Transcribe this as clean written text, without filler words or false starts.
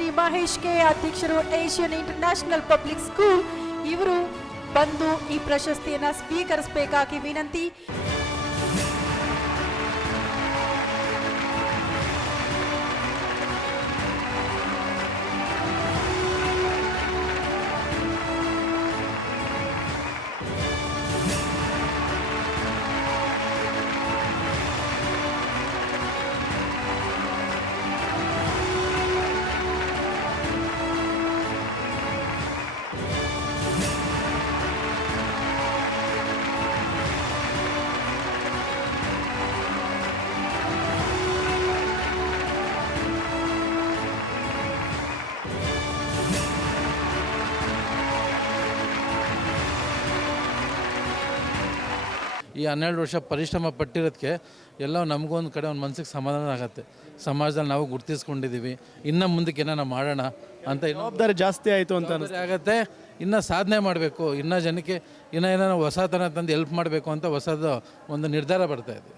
Shri Mahesh K ಅಧ್ಯಕ್ಷರು Asian international public school ಇವರು ಬಂದು ಈ ಪ್ರಶಸ್ತಿಯನ್ನು ಸ್ವೀಕರಿಸಬೇಕಾಗಿ ವಿನಂತಿ. ಈ 12 ವರ್ಷ ಪರಿಶ್ರಮ ಪಟ್ಟಿರೋದಕ್ಕೆ ಎಲ್ಲ ನಮಗೊಂದು ಕಡೆ ಒಂದು ಮನಸ್ಸಿಗೆ ಸಮಾಧಾನ ಆಗುತ್ತೆ. ಸಮಾಜದಲ್ಲಿ ನಾವು ಗುರುತಿಸ್ಕೊಂಡಿದ್ದೀವಿ, ಇನ್ನು ಮುಂದಕ್ಕೆ ಏನೋ ಮಾಡೋಣ ಅಂತ ಜವಾಬ್ದಾರಿ ಜಾಸ್ತಿ ಆಯಿತು ಅಂತ ಆಗುತ್ತೆ. ಇನ್ನೂ ಸಾಧನೆ ಮಾಡಬೇಕು, ಇನ್ನೂ ಜನಕ್ಕೆ ಇನ್ನೂ ಏನೋ ಹೊಸತನ ತಂದು ಹೆಲ್ಪ್ ಮಾಡಬೇಕು ಅಂತ ಹೊಸದು ಒಂದು ನಿರ್ಧಾರ ಬರ್ತಾಯಿದೆ.